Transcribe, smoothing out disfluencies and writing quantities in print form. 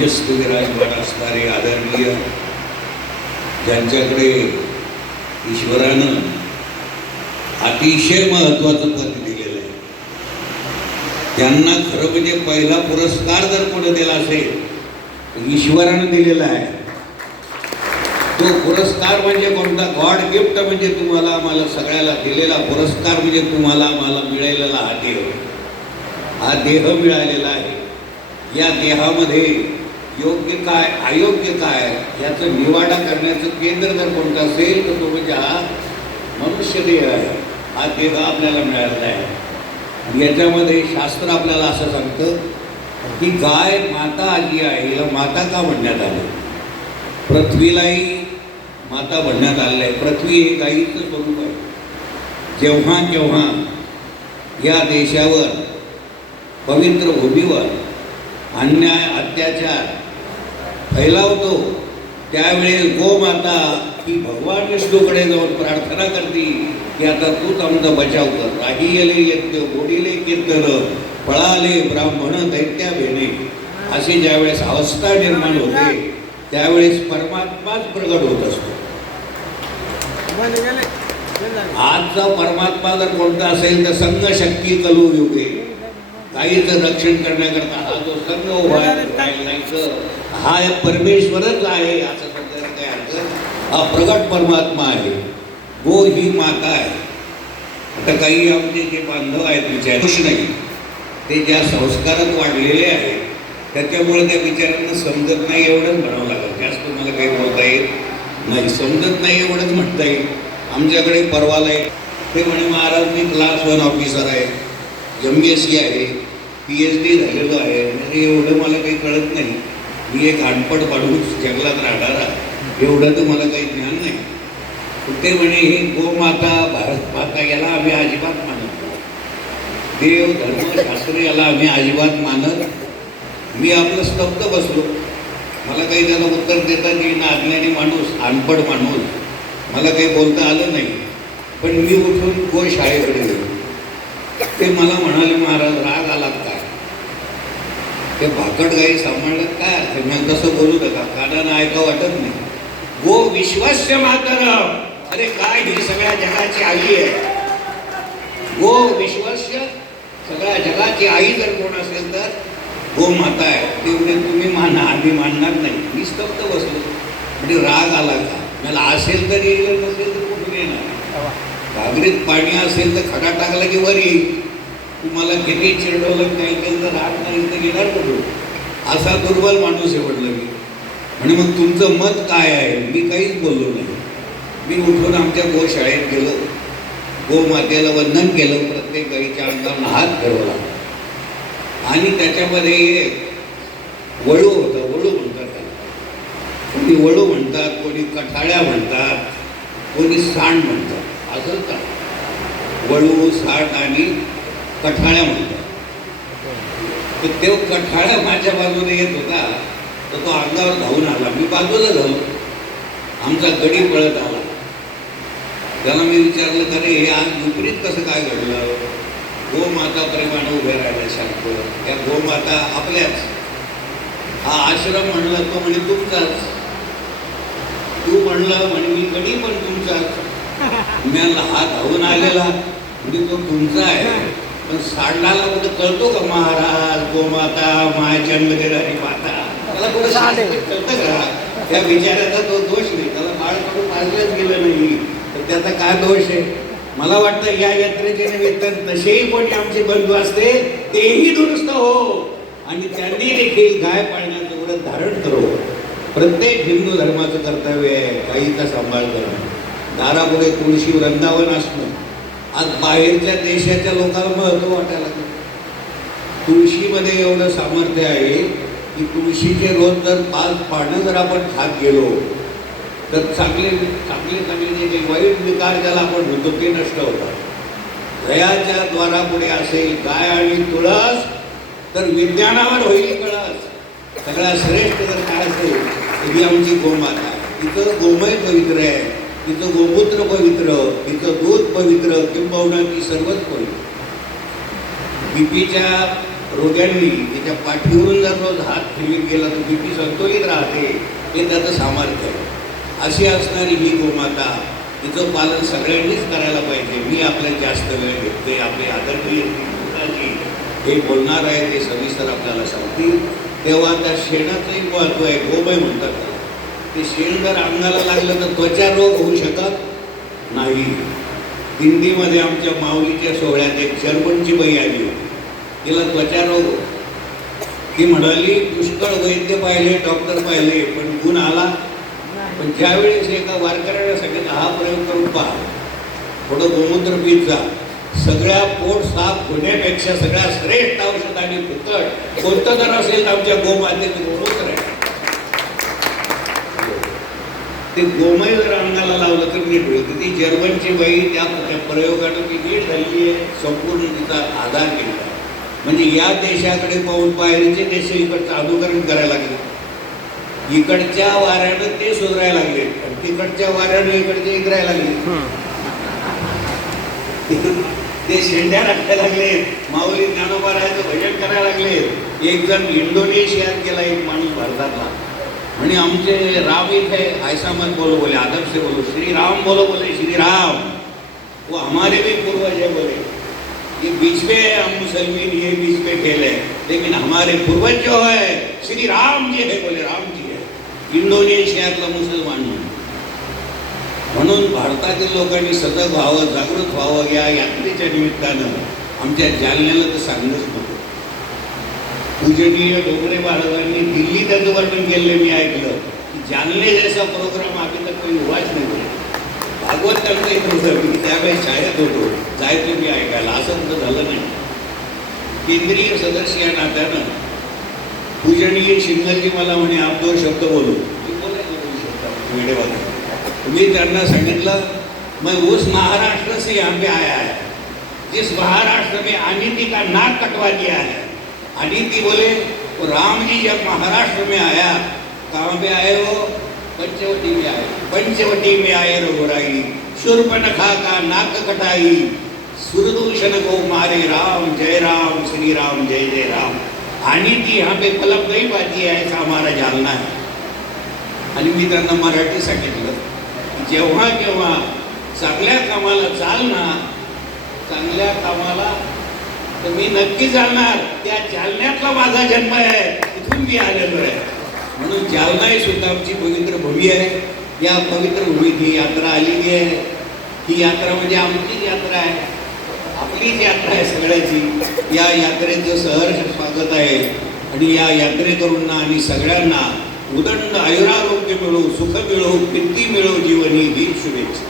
मंचस्थ विराजमान असणारे आदरणीय, ज्यांच्याकडे ईश्वरानं अतिशय महत्त्वाचं पद दिलेलं आहे, त्यांना खरं म्हणजे पहिला पुरस्कार जर कोणी दिला असेल तर ईश्वरानं दिलेला आहे. तो पुरस्कार म्हणजे कोणता? गॉड गिफ्ट म्हणजे तुम्हाला मला सगळ्याला दिलेला पुरस्कार म्हणजे तुम्हाला मला मिळालेला हा देह मिळालेला आहे. या देहामध्ये योग्य काय अयोग्य काय याचं निवाडा करण्याचं केंद्र जर कोणतं असेल तर तो म्हणजे हा मनुष्य देह आहे. हा देह आपल्याला मिळालेला आहे. आणि याच्यामध्ये शास्त्र आपल्याला असं सांगतं की गाय माता आजी आहे, हिला माता का म्हणण्यात आली? पृथ्वीलाही माता म्हणण्यात आलेलं आहे. पृथ्वी हे गायीचं स्वरूप आहे. जेव्हा जेव्हा या देशावर पवित्र भूमीवर अन्याय अत्याचार फैलावतो त्यावेळेस गोमाता ही भगवान विष्णूकडे जाऊन प्रार्थना करते की आता तूच आमचा बचाव कर. राहियले यज्ञ बोडिले कीर्तन पळाले ब्राह्मण दैत्या भेणे, अशी ज्यावेळेस अवस्था निर्माण होते त्यावेळेस परमात्माच प्रगट होत असतो. आजचा परमात्मा जर कोणता असेल तर संघ शक्ती कलू युगे, काहीचं रक्षण करण्याकरता हा जो संघ उभा आहे हा परमेश्वरच आहे असं समजायला काय अर्थ. हा प्रगट परमात्मा आहे. गो ही माता आहे. आता काही आमचे जे बांधव आहेत विचारूच नाही, ते ज्या संस्कारात वाढलेले आहेत त्याच्यामुळे त्या विचारांना समजत नाही एवढंच म्हणावं लागेल. जास्त मला काही बोलता येत नाही. समजत नाही एवढंच म्हणता येईल. आमच्याकडे परवाला आहे, ते म्हणे महाराज मी क्लास 1 ऑफिसर आहे, MSc आहे, PhD झालेलो आहे. म्हणजे एवढं मला काही कळत नाही, मी एक अनपढ माणूस जंगलात राहणारा, एवढं तर मला काही ज्ञान नाही. ते म्हणे हे गोमाता भारत माता याला आम्ही अजिबात मानत नाही, देव धर्मशास्त्र याला आम्ही अजिबात मानत. मी आपलं स्तब्ध बसलो. मला काही त्याला उत्तर देता येईल ना. अज्ञानी माणूस, अनपढ माणूस, मला काही बोलता आलं नाही. पण मी उठून गोशाळेकडे गेलो. ते मला म्हणाले महाराज राग आलात काय? ते भाकड गाई सांभाळत काय अर्थ? मी तसं बोलू नका, कानानं ऐका वाटत नाही. गो विश्वस्य मातरम. अरे काय ही सगळ्या जगाची आई आहे. गो विश्वस्य, सगळ्या जगाची आई जर कोण असेल तर गो माता आहे. तेवढे तुम्ही माना, आम्ही मानणार नाही. मी स्तब्ध बसलो. म्हणजे राग आला का? मला असेल तर येईल, नसेल तर कुठून येणार? घागरीत पाणी असेल तर खडा टाकला की वर येईल. तुम्हाला किती चिरडवलं नाही केलं तर राग नाही तर येणार कुठून? असा दुर्बल माणूस आहे म्हटलं मी. म्हणजे मग तुमचं मत काय आहे? मी काहीच बोललो नाही. मी उठून आमच्या गोशाळेत गेलो, गोमातेला वंदन केलं, प्रत्येक गाईच्या अंगावर हात फिरवला आणि त्याच्यामध्ये वळू होतं. वळू म्हणतात त्याला. कोणी वळू म्हणतात, कोणी कठाळ्या म्हणतात, कोणी सांड म्हणतात. असं का? वळू, सांड आणि कठाळ्या म्हणतात. तर तो कठाळ्या माझ्या बाजूने येत होता तर तो अंगावर धावून आला. मी बाजूला झालो. आमचा गडी पळत आला. त्याला मी विचारलं का रे हे आज विपरीत कसं काय घडलं? गोमाता प्रेमानं उभे राहिल्यासारखं. त्या गोमाता आपल्याच. हा आश्रम म्हणला तो म्हणे तुमचाच. तू म्हणलं म्हणे मी गडी पण तुमचाच. मी हा धावून आलेला म्हणजे तो तुमचा आहे. पण सांडाला कुठं कळतो का महाराज गोमाता माय जन्म देणारी माता? त्याला कुठं कळतं का? त्या विचाराचा तो दोष नाही. त्याला बाळ करून पाजलंच गेलं नाही तर त्याचा काय दोष आहे? मला वाटतं या यात्रेच्या निमित्तानं तसेही कोणी आमचे बंधू असते तेही दुरुस्त हो आणि त्यांनी देखील गाय पाळण्याचं एवढं धारण करो. प्रत्येक हिंदू धर्माचं कर्तव्य आहे गाईचा सांभाळ करणं. दारापुढे तुळशी वृंदावन असणं. आज बाहेरच्या देशाच्या लोकांना महत्त्व वाटायला लागलं. तुळशीमध्ये एवढं सामर्थ्य आहे की तुळशीचे रोज जर 5 पानं जर आपण खात गेलो तर चांगले जे वाईट विकार ज्याला आपण म्हणतो ते नष्ट होतात. गयाच्या द्वारापुढे असेल गाय आणि तुळस तर विज्ञानावर होईल कळस. सगळ्यात श्रेष्ठ जर काय असेल तर ही आमची गोमाता आहे. तिचं गोमय पवित्र आहे, तिचं गोमूत्र पवित्र, तिचं दूध पवित्र, किंबहुना ती सर्वच पवित्र. बीपीच्या रोग्यांनी त्याच्या पाठीवरून जर रोज हात फिरवीत गेला तर बीपी संतुलित राहते, हे त्याचं सामर्थ्य आहे. अशी असणारी ही गोमाता, तिचं पालन सगळ्यांनीच करायला पाहिजे. मी आपल्याला जास्त वेळ घेतोय. आपले आदरणीय जी हे बोलणार आहे ते सविस्तर आपल्याला सांगतील. तेव्हा त्या शेणाचंही महत्त्व आहे. गोमय म्हणतात त्याला. ते शेण जर अंगाला लागलं तर त्वचा रोग होऊ शकत नाही. दिंडीमध्ये आमच्या माऊलीच्या सोहळ्यात एक जर्मनची बाई आली होती. तिला त्वचा रोग होता. ती म्हणाली पुष्कळ वैद्य पाहिले, डॉक्टर पाहिले, पण गुण आला. पण ज्यावेळेस एका वारकऱ्याने सांगितलं हा प्रयोग करून पहा, थोडं गोमूत्र पीत जा, सगळ्या पोट साफ होण्यापेक्षा सगळ्या श्रेष्ठ औषध आणि फुकट कोणतं जर असेल तर आमच्या गोमातेचं गोमूत्र आहे. ते गोमय जर अंगाला लावलं तर नीट होईल. तर ती जर्मनची बाई त्या प्रयोगानं ती नीट झाली आहे. संपूर्ण तिचा आधार केला. म्हणजे या देशाकडे पाहून बाहेरचे देश इकडचं अनुकरण करायला लागले. इकडच्या वाऱ्यानं ते सुधारायला लागले, पण तिकडच्या वाऱ्यानं इकडचे इकरायला लागले. ते शेंड्या राखायला लागले, माऊली ज्ञानोबारायाचं भजन करायला लागले. एक जण इंडोनेशियात गेला, एक माणूस भारतातला, म्हणे आमचे राम इथे ऐसा मत बोलो बोले, अदब से बोलो, श्री राम बोलो बोले, श्री राम वो हमारे भी पूर्वज है बोले. ये बीच में हम मुसलमान ये बीच में खेल है, लेकिन हमारे पूर्वज जो है श्री राम जी है बोले, राम जी है. इंडोनेशियातला मुसलमान म्हणून भारतातील लोकांनी सतत व्हावं, जागृत व्हावं. या यात्रेच्या निमित्तानं आमच्या जालन्याला तर सांगणंच नको. पूजनीय डोंगरे महाराजांनी दिल्ली त्याचं वर्णन केलं. मी ऐकलं की जालने जैसा प्रोग्राम अभी तक कोई हुआच नाही. भागवत त्यांचं एक होतं, मी त्यावेळेस शाळेत होतो, जायचं मी ऐकायला. असं तर झालं नाही. केंद्रीय सदस्य या नात्यानं पूजनीय शिंगलजी मला म्हणे आप 2 शब्द बोलू. मी बोलायला वेळेवर मी त्यांना सांगितलं मैं उस महाराष्ट्र से यहाँ पे आया है जिस महाराष्ट्र में अनिति का नाक कटवा दिया है. अनिति बोले वो राम जी जब महाराष्ट्र में आया, कहाँ पे आए हो? पंचवटी में आए. पंचवटी में आए रघुराई, शूर्पणखा का नाक कटाई, सुरदूषण को मारे राम, जय राम श्री राम जय जय राम. अनिति यहाँ पे पलक नहीं पाती है, ऐसा हमारा जालना है. आणि मी त्यांना मराठी सांगितलं, जेव्हा केव्हा चांगल्या कामाला चाल ना, चांगल्या कामाला तर मी नक्की जाणार. त्या जालन्यातला माझा जन्म आहे, इथून मी आलेलो आहे. म्हणून जालना ही सुद्धा आमची पवित्र भूमी आहे. या पवित्र भूमीत ही यात्रा आलेली आहे. ही यात्रा म्हणजे आमचीच यात्रा आहे, आपलीच यात्रा आहे सगळ्याची. या यात्रेचं सहर्ष स्वागत आहे. आणि या यात्रेकरूंना आणि सगळ्यांना उदंड आयुरारोग्य मिळो, सुख मिळो, कीर्ती मिळो जीवनी ही शुभेच्छा.